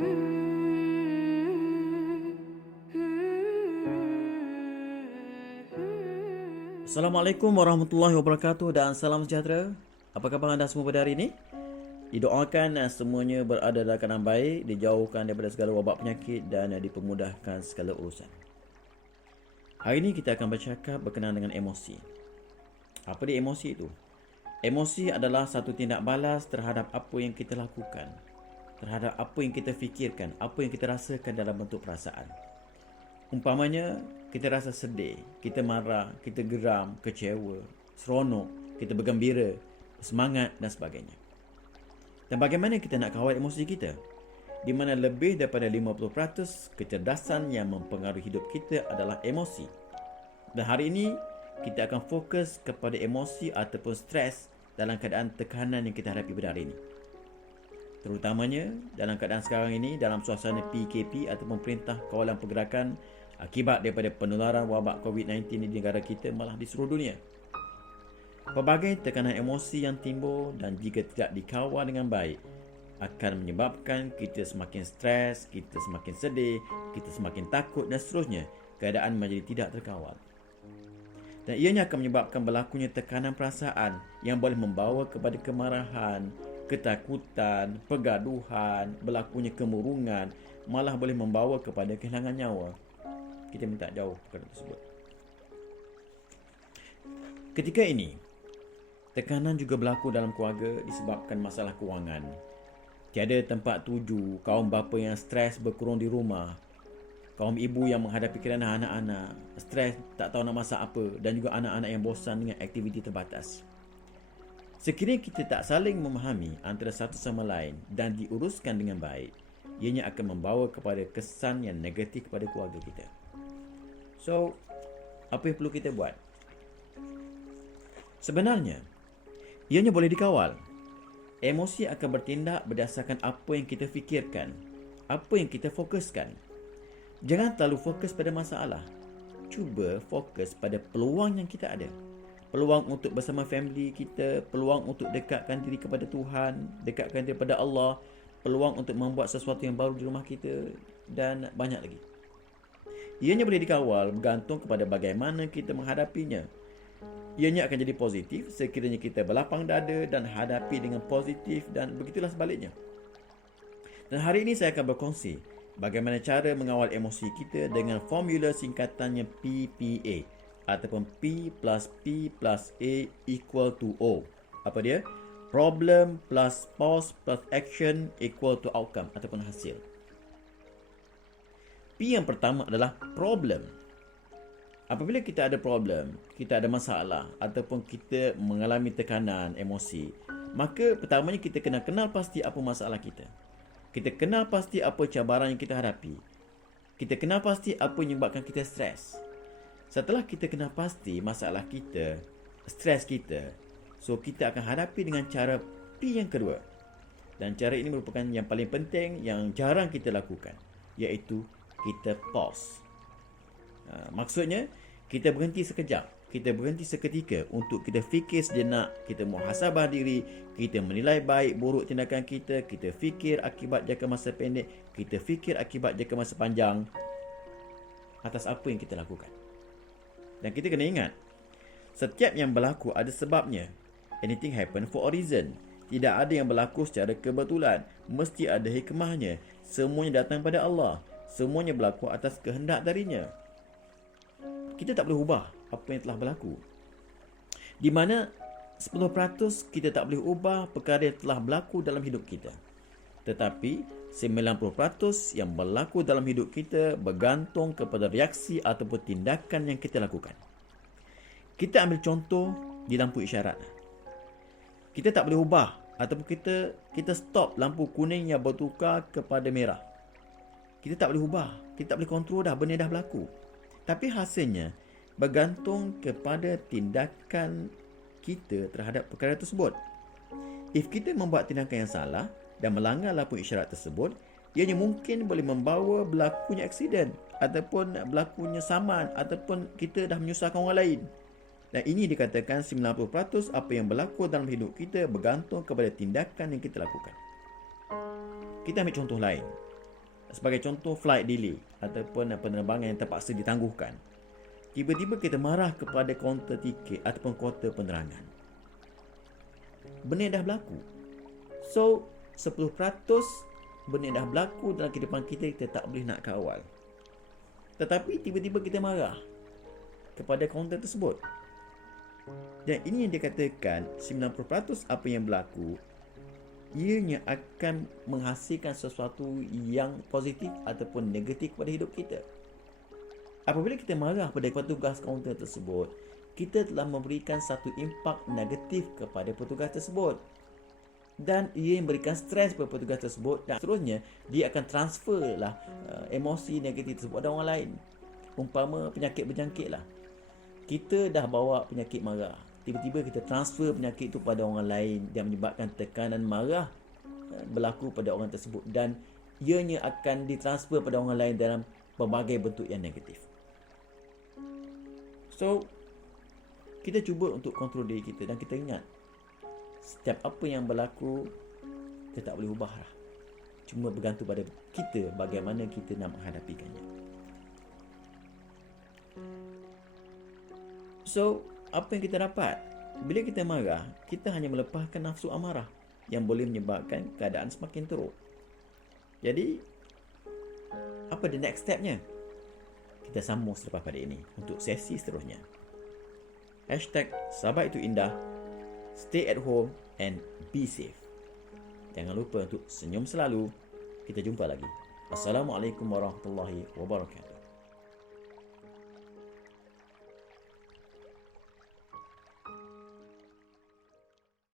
Assalamualaikum warahmatullahi wabarakatuh dan salam sejahtera. Apa khabar anda semua pada hari ini? Didoakan semuanya berada dalam keadaan baik, dijauhkan daripada segala wabak penyakit dan dipermudahkan segala urusan. Hari ini kita akan bercakap berkenaan dengan emosi. Apa dia emosi itu? Emosi adalah satu tindak balas terhadap apa yang kita lakukan, terhadap apa yang kita fikirkan, apa yang kita rasakan dalam bentuk perasaan. Umpamanya, kita rasa sedih, kita marah, kita geram, kecewa, seronok, kita bergembira, semangat dan sebagainya. Dan bagaimana kita nak kawal emosi kita? Di mana lebih daripada 50% kecerdasan yang mempengaruhi hidup kita adalah emosi. Dan hari ini, kita akan fokus kepada emosi ataupun stres dalam keadaan tekanan yang kita hadapi pada hari ini. Terutamanya dalam keadaan sekarang ini, dalam suasana PKP ataupun Perintah Kawalan Pergerakan akibat daripada penularan wabak COVID-19 di negara kita malah di seluruh dunia. Pelbagai tekanan emosi yang timbul dan jika tidak dikawal dengan baik akan menyebabkan kita semakin stres, kita semakin sedih, kita semakin takut dan seterusnya. Keadaan menjadi tidak terkawal. Dan ianya akan menyebabkan berlakunya tekanan perasaan yang boleh membawa kepada kemarahan, ketakutan, pergaduhan, berlakunya kemurungan, malah boleh membawa kepada kehilangan nyawa. Kita minta jauh perkara tersebut. Ketika ini, tekanan juga berlaku dalam keluarga disebabkan masalah kewangan. Tiada tempat tuju, kaum bapa yang stres berkurung di rumah, kaum ibu yang menghadapi kerana anak-anak, stres tak tahu nak masak apa dan juga anak-anak yang bosan dengan aktiviti terbatas. Sekiranya kita tak saling memahami antara satu sama lain dan diuruskan dengan baik, ianya akan membawa kepada kesan yang negatif kepada keluarga kita. So, apa yang perlu kita buat? Sebenarnya, ianya boleh dikawal. Emosi akan bertindak berdasarkan apa yang kita fikirkan, apa yang kita fokuskan. Jangan terlalu fokus pada masalah. Cuba fokus pada peluang yang kita ada. Peluang untuk bersama family kita, peluang untuk dekatkan diri kepada Tuhan, dekatkan diri kepada Allah, peluang untuk membuat sesuatu yang baru di rumah kita dan banyak lagi. Ianya boleh dikawal bergantung kepada bagaimana kita menghadapinya. Ianya akan jadi positif sekiranya kita berlapang dada dan hadapi dengan positif dan begitulah sebaliknya. Dan hari ini saya akan berkongsi bagaimana cara mengawal emosi kita dengan formula singkatannya PPA ataupun P plus P plus A equal to O. Apa dia? Problem plus pause plus action equal to outcome ataupun hasil. P yang pertama adalah problem. Apabila kita ada problem, kita ada masalah ataupun kita mengalami tekanan emosi, maka pertamanya kita kena kenal pasti apa masalah kita. Kita kenal pasti apa cabaran yang kita hadapi. Kita kenal pasti apa yang menyebabkan kita stres. Setelah kita kenal pasti masalah kita, stres kita, so kita akan hadapi dengan cara P yang kedua. Dan cara ini merupakan yang paling penting yang jarang kita lakukan, iaitu kita pause. Maksudnya, kita berhenti sekejap, kita berhenti seketika untuk kita fikir sejenak, kita muhasabah diri, kita menilai baik buruk tindakan kita, kita fikir akibat jangka masa pendek, kita fikir akibat jangka masa panjang atas apa yang kita lakukan. Dan kita kena ingat, setiap yang berlaku ada sebabnya. Anything happen for a reason. Tidak ada yang berlaku secara kebetulan, mesti ada hikmahnya. Semuanya datang pada Allah. Semuanya berlaku atas kehendak darinya. Kita tak boleh ubah apa yang telah berlaku. Di mana 10% kita tak boleh ubah perkara yang telah berlaku dalam hidup kita. Tetapi 90% yang berlaku dalam hidup kita bergantung kepada reaksi ataupun tindakan yang kita lakukan. Kita ambil contoh di lampu isyarat. Kita tak boleh ubah ataupun kita stop lampu kuning yang bertukar kepada merah. Kita tak boleh ubah, kita tak boleh kontrol dah, benda dah berlaku. Tapi hasilnya bergantung kepada tindakan kita terhadap perkara tersebut. If kita membuat tindakan yang salah dan melanggar lampu isyarat tersebut, ianya mungkin boleh membawa berlakunya aksiden ataupun berlakunya saman ataupun kita dah menyusahkan orang lain. Dan ini dikatakan 90% apa yang berlaku dalam hidup kita bergantung kepada tindakan yang kita lakukan. Kita ambil contoh lain. Sebagai contoh, flight delay ataupun penerbangan yang terpaksa ditangguhkan. Tiba-tiba kita marah kepada kaunter tiket ataupun kaunter penerangan. Benda yang dah berlaku. So, 10% benda yang dah berlaku dalam kehidupan kita, kita tak boleh nak kawal. Tetapi tiba-tiba kita marah kepada kaunter tersebut. Dan ini yang dikatakan 90% apa yang berlaku, ianya akan menghasilkan sesuatu yang positif ataupun negatif pada hidup kita. Apabila kita marah pada petugas kaunter tersebut, kita telah memberikan satu impak negatif kepada petugas tersebut. Dan ia memberikan stres kepada petugas tersebut, dan seterusnya dia akan transferlah emosi negatif tersebut pada orang lain. Umpama penyakit berjangkit lah. Kita dah bawa penyakit marah, tiba-tiba kita transfer penyakit itu pada orang lain dan menyebabkan tekanan marah berlaku pada orang tersebut, dan ianya akan ditransfer pada orang lain dalam pelbagai bentuk yang negatif. So, kita cuba untuk kontrol diri kita, dan kita ingat setiap apa yang berlaku kita tak boleh ubah lah. Cuma bergantung pada kita bagaimana kita nak menghadapikannya. So, apa yang kita dapat? Bila kita marah, kita hanya melepaskan nafsu amarah yang boleh menyebabkan keadaan semakin teruk. Jadi, apa the next stepnya? Kita sambung selepas pada ini untuk sesi seterusnya. #Sabar itu indah. Stay at home and be safe. Jangan lupa untuk senyum selalu. Kita jumpa lagi. Assalamualaikum warahmatullahi wabarakatuh.